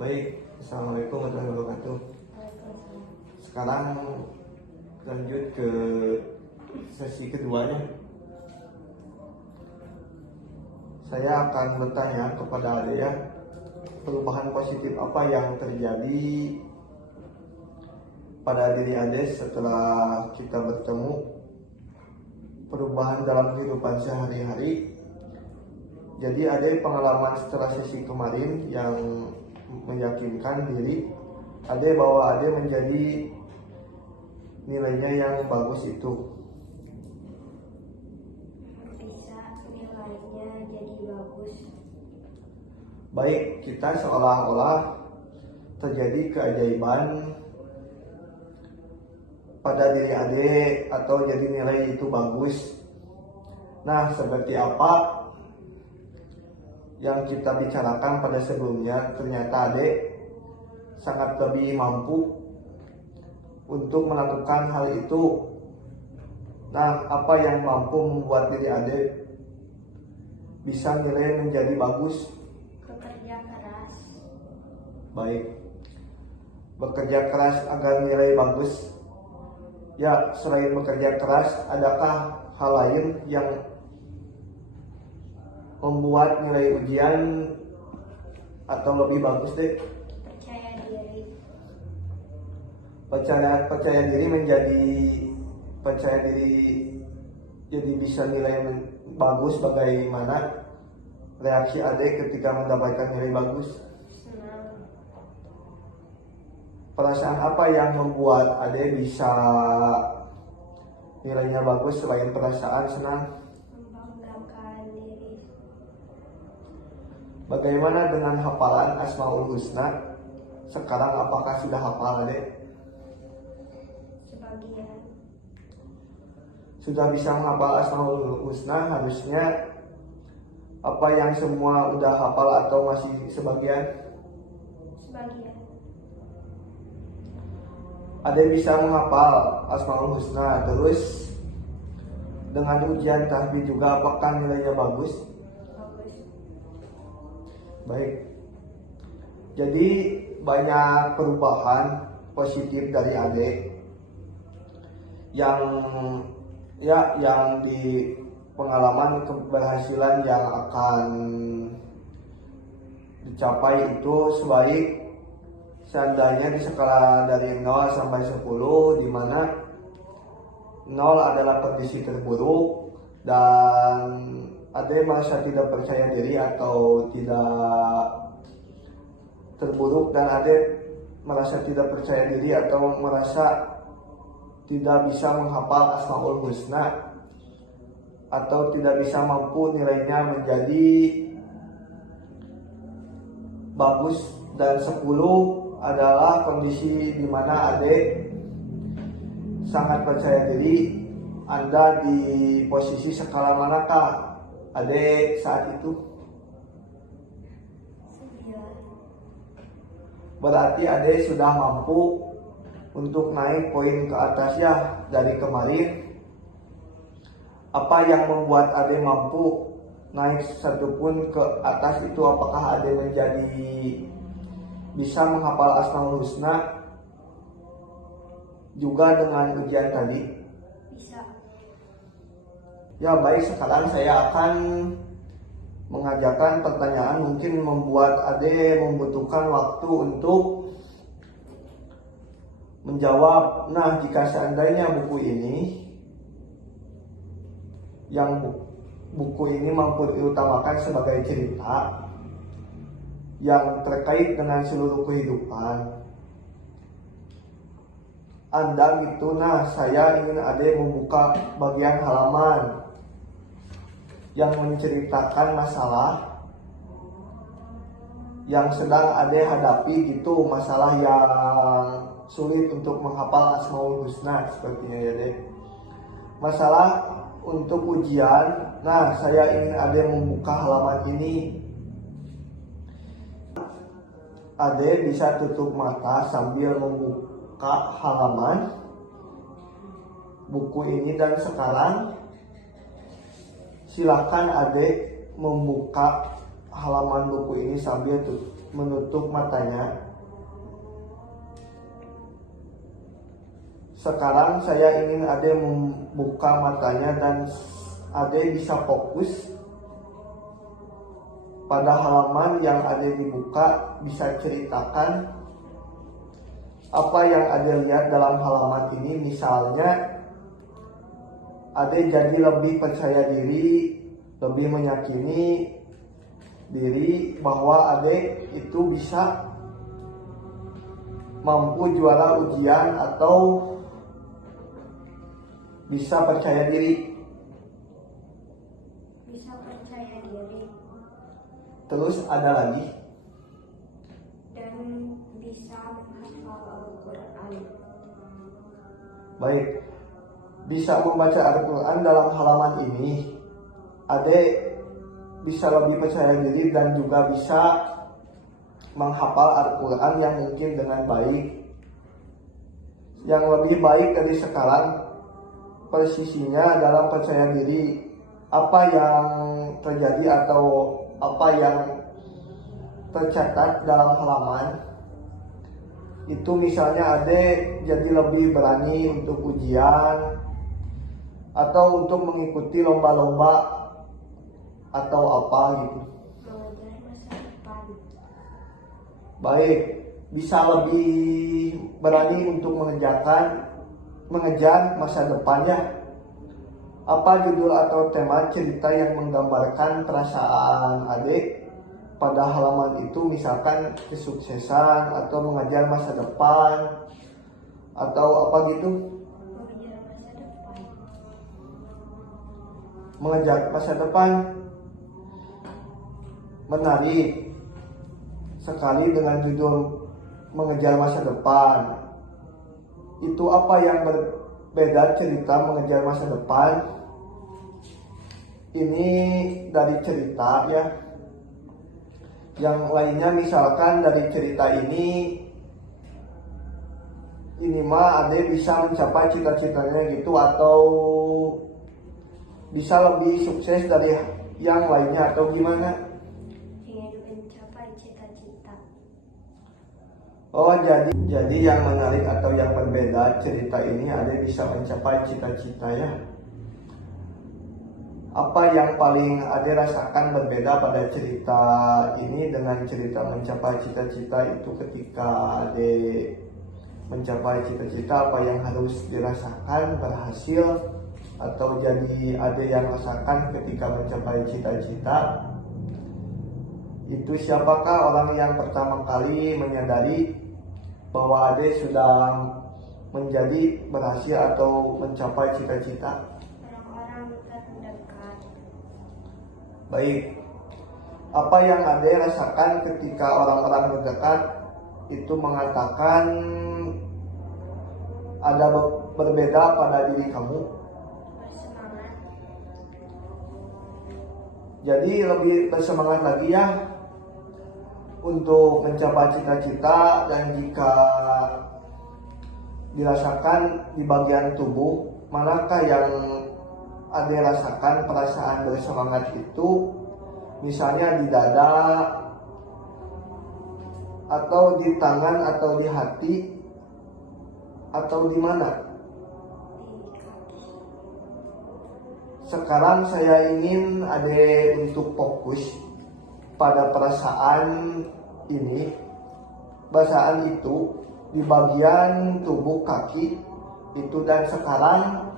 Baik, Assalamualaikum warahmatullahi wabarakatuh. Sekarang lanjut ke sesi keduanya. Saya akan bertanya kepada Ade, perubahan positif apa yang terjadi pada diri Ade setelah kita bertemu, perubahan dalam kehidupan sehari-hari. Jadi Ade pengalaman setelah sesi kemarin yang meyakinkan diri Ade bahwa Ade menjadi nilainya yang bagus itu. Bisa nilainya jadi bagus. Baik, kita seolah-olah terjadi keajaiban pada diri Ade atau jadi nilai itu bagus. Nah, seperti apa yang kita bicarakan pada sebelumnya, ternyata Ade sangat lebih mampu untuk melakukan hal itu. Nah, apa yang mampu membuat diri Ade bisa nilai menjadi bagus? Bekerja keras. Baik, bekerja keras agar nilai bagus. Ya, selain bekerja keras, adakah hal lain yang membuat nilai ujian atau lebih bagus deh? Percaya diri. Percaya diri menjadi percaya diri jadi bisa nilai bagus. Bagaimana reaksi Ade ketika mendapatkan nilai bagus? Senang. Perasaan apa yang membuat Ade bisa nilainya bagus selain perasaan senang? Membanggakan diri. Bagaimana dengan hafalan Asmaul Husna? Sekarang apakah sudah hafal Ade? Sebagian. Sudah bisa menghafal Asmaul Husna? Harusnya apa yang semua udah hafal atau masih sebagian? Sebagian. Ade bisa menghafal Asmaul Husna, terus dengan ujian tahfidz juga apakah nilainya bagus? Bagus. Baik. Jadi banyak perubahan positif dari Ade yang di pengalaman keberhasilan yang akan dicapai itu sebaik seandainya di skala dari 0 sampai 10, di mana 0 adalah kondisi terburuk dan Ade merasa tidak percaya diri atau tidak terburuk, dan Ade merasa tidak percaya diri atau merasa tidak bisa menghafal Asmaul Husna atau tidak bisa mampu nilainya menjadi bagus, dan 10 adalah kondisi di mana Ade sangat percaya diri. Anda di posisi skala manakah Ade saat itu? 9. Berarti Ade sudah mampu untuk naik poin ke atas ya dari kemarin. Apa yang membuat Ade mampu naik satu pun ke atas itu? Apakah Ade menjadi bisa menghafal Asmaul Husna juga dengan ujian tadi? Bisa. Ya baik, sekarang saya akan mengajarkan pertanyaan mungkin membuat Ade membutuhkan waktu untuk menjawab. Nah, jika seandainya buku ini mampu diutamakan sebagai cerita yang terkait dengan seluruh kehidupan Anda gitu. Nah, saya ingin Ade membuka bagian halaman yang menceritakan masalah yang sedang Ade hadapi gitu, masalah yang sulit untuk menghafal Asmaul Husna sepertinya ya Ade. Masalah untuk ujian. Nah, saya ingin Ade membuka halaman ini. Ade bisa tutup mata sambil membuka halaman buku ini, dan sekarang silakan Ade membuka halaman buku ini sambil menutup matanya. Sekarang saya ingin Ade membuka matanya dan Ade bisa fokus pada halaman yang Ade dibuka, bisa ceritakan apa yang Ade lihat dalam halaman ini. Misalnya Ade jadi lebih percaya diri, lebih meyakini diri bahwa Ade itu bisa mampu juara ujian atau bisa percaya diri. Bisa percaya diri. Terus ada lagi, Dan bisa menghafal Al-Quran. baik, bisa membaca Al-Quran dalam halaman ini. Ade bisa lebih percaya diri dan juga bisa menghafal Al-Quran yang mungkin dengan baik. Yang lebih baik dari sekarang persisinya dalam percaya diri. Apa yang terjadi atau apa yang tercatat dalam halaman itu, misalnya Ade jadi lebih berani untuk ujian atau untuk mengikuti lomba-lomba atau apa gitu. Mengejar masa depan. Baik, bisa lebih berani untuk mengejar masa depannya. Apa judul atau tema cerita yang menggambarkan perasaan Ade pada halaman itu? Misalkan kesuksesan atau mengejar masa depan atau apa gitu. Mengejar masa depan. Mengejar masa depan. Menarik sekali dengan judul mengejar masa depan. Itu apa yang berbeda cerita mengejar masa depan? Ini dari cerita ya. Yang lainnya misalkan dari cerita ini mah Ade bisa mencapai cita-citanya gitu, atau bisa lebih sukses dari yang lainnya atau gimana? Ingin mencapai cita-cita. Oh, jadi yang menarik atau yang berbeda cerita ini Ade bisa mencapai cita-cita ya. Apa yang paling Ade rasakan berbeda pada cerita ini dengan cerita mencapai cita-cita itu? Ketika Ade mencapai cita-cita, apa yang harus dirasakan berhasil, atau jadi Ade yang rasakan ketika mencapai cita-cita? Itu siapakah orang yang pertama kali menyadari bahwa Ade sudah menjadi berhasil atau mencapai cita-cita? Orang-orang terdekat. Baik, apa yang Ade rasakan ketika orang-orang terdekat itu mengatakan ada berbeda pada diri kamu? Bersemangat. Jadi lebih bersemangat lagi ya untuk mencapai cita-cita. Dan jika dirasakan di bagian tubuh, manakah yang Ade rasakan perasaan bersemangat itu? Misalnya di dada, atau di tangan, atau di hati, atau di mana? Di kaki. Sekarang saya ingin Ade untuk fokus pada perasaan ini, perasaan itu di bagian tubuh kaki itu. Dan sekarang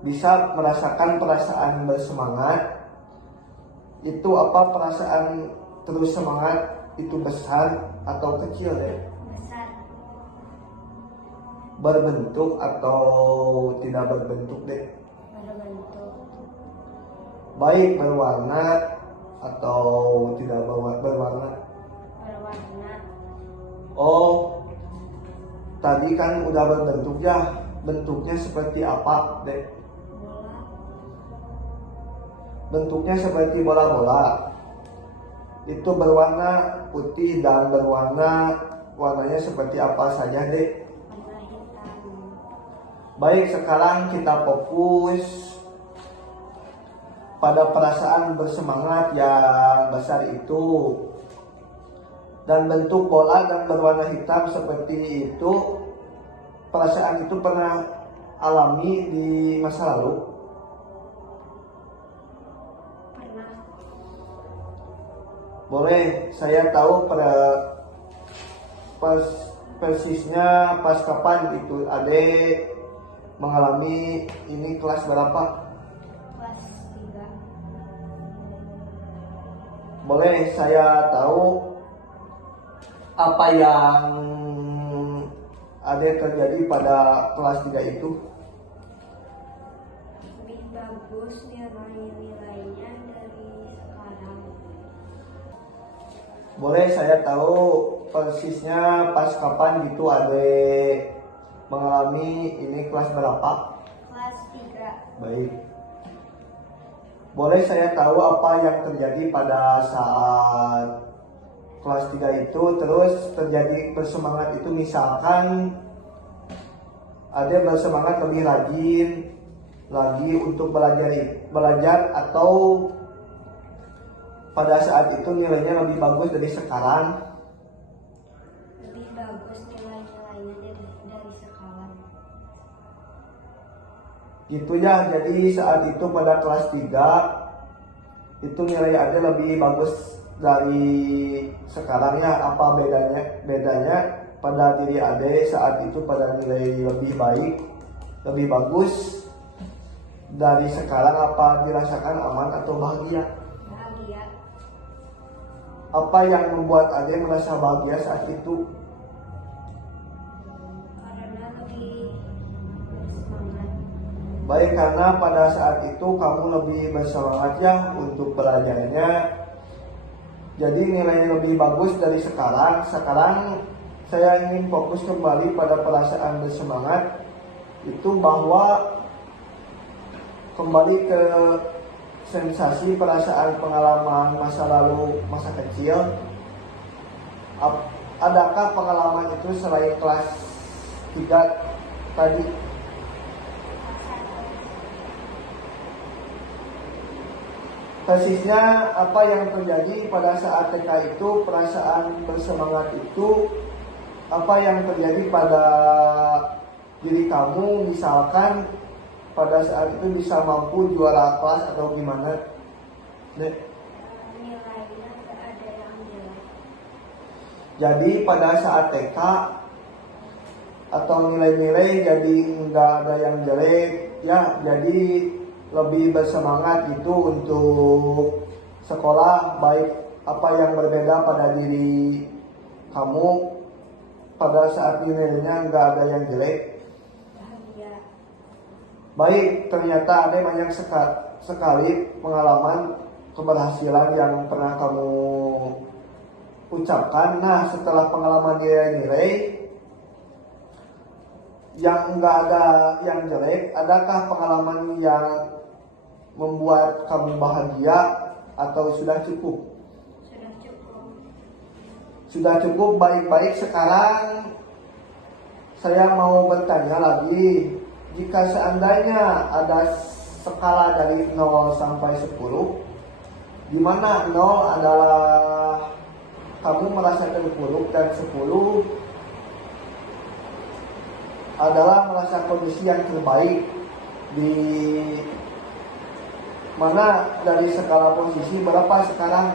bisa merasakan perasaan bersemangat itu. Apa perasaan terus semangat itu, besar atau kecil deh? Besar. Berbentuk atau tidak berbentuk deh? Berbentuk. Baik, berwarna atau tidak berwarna? Berwarna. Oh, tadi kan udah berbentuk ya. Bentuknya seperti apa deh? Bola. Bentuknya seperti bola-bola. Itu berwarna putih dan warnanya seperti apa saja deh? Warna hitam. Baik, sekarang kita fokus pada perasaan bersemangat yang besar itu. Dan bentuk bola dan berwarna hitam seperti itu, perasaan itu pernah alami di masa lalu? Pernah. Boleh saya tahu persisnya pas kapan itu Ade mengalami ini, kelas berapa? Kelas 3. Boleh saya tahu apa yang Ade terjadi pada kelas 3 itu? Lebih bagus nilainya dari sekarang. Boleh saya tahu persisnya pas kapan gitu Ade mengalami ini, kelas berapa? Kelas 3. Baik. Boleh saya tahu apa yang terjadi pada saat kelas 3 itu terus terjadi bersemangat itu, misalkan Ade bersemangat lebih rajin lagi untuk belajar atau pada saat itu nilainya lebih bagus dari sekarang? Lebih bagus nilainya dari sekarang. Gitu ya, jadi saat itu pada kelas 3 itu nilai Ade lebih bagus dari sekarang ya. Apa bedanya pada diri Ade saat itu pada nilai lebih baik, lebih bagus dari sekarang? Apa dirasakan aman atau bahagia? Bahagia. Apa yang membuat Ade merasa bahagia saat itu? Karena lebih bersemangat. Baik, karena pada saat itu kamu lebih bersemangat ya untuk belajarnya. Jadi nilainya lebih bagus dari sekarang. Sekarang saya ingin fokus kembali pada perasaan bersemangat itu, bahwa kembali ke sensasi perasaan pengalaman masa lalu, masa kecil. Adakah pengalaman itu selain kelas 3 tadi? Persisnya apa yang terjadi pada saat TK itu, perasaan bersemangat itu, apa yang terjadi pada diri kamu, misalkan pada saat itu bisa mampu juara kelas atau gimana? Dek. Nilainya gak ada yang jelek. Jadi pada saat TK atau nilai-nilai jadi nggak ada yang jelek ya, jadi lebih bersemangat gitu untuk sekolah. Baik, apa yang berbeda pada diri kamu pada saat nilainya nggak ada yang jelek? Bahagia. Baik, ternyata ada banyak sekali pengalaman keberhasilan yang pernah kamu ucapkan. Nah, setelah pengalaman nilai-nilai yang nggak ada yang jelek, adakah pengalaman yang membuat kamu bahagia atau sudah cukup? Sudah cukup. Sudah cukup, baik-baik. Sekarang saya mau bertanya lagi. Jika seandainya ada skala dari 0 sampai 10, di mana 0 adalah kamu merasakan buruk dan 10 adalah merasa kondisi yang terbaik, di mana dari skala posisi berapa sekarang?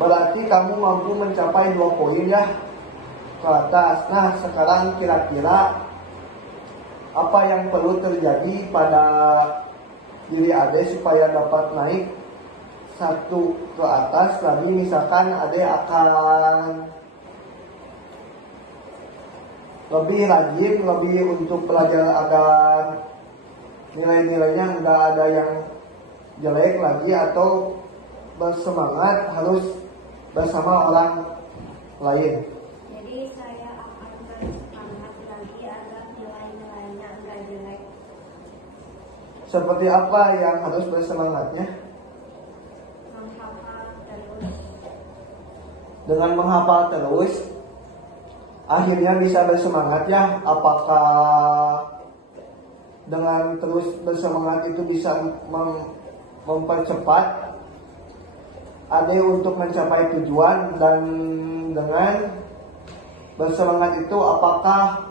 Berarti kamu mampu mencapai 2 poin ya ke atas. Nah, sekarang kira-kira apa yang perlu terjadi pada diri Ade supaya dapat naik 1 ke atas lagi? Misalkan Ade akan lebih rajin, lebih untuk belajar agar nilai-nilainya nggak ada yang jelek lagi, atau bersemangat harus bersama orang lain. Jadi saya akan bersemangat lagi agar nilai-nilainya enggak jelek. Seperti apa yang harus bersemangatnya? Menghafal terus. Dengan menghafal terus akhirnya bisa bersemangat ya. Apakah dengan terus bersemangat itu bisa mempercepat Ade untuk mencapai tujuan. Dan dengan bersemangat itu apakah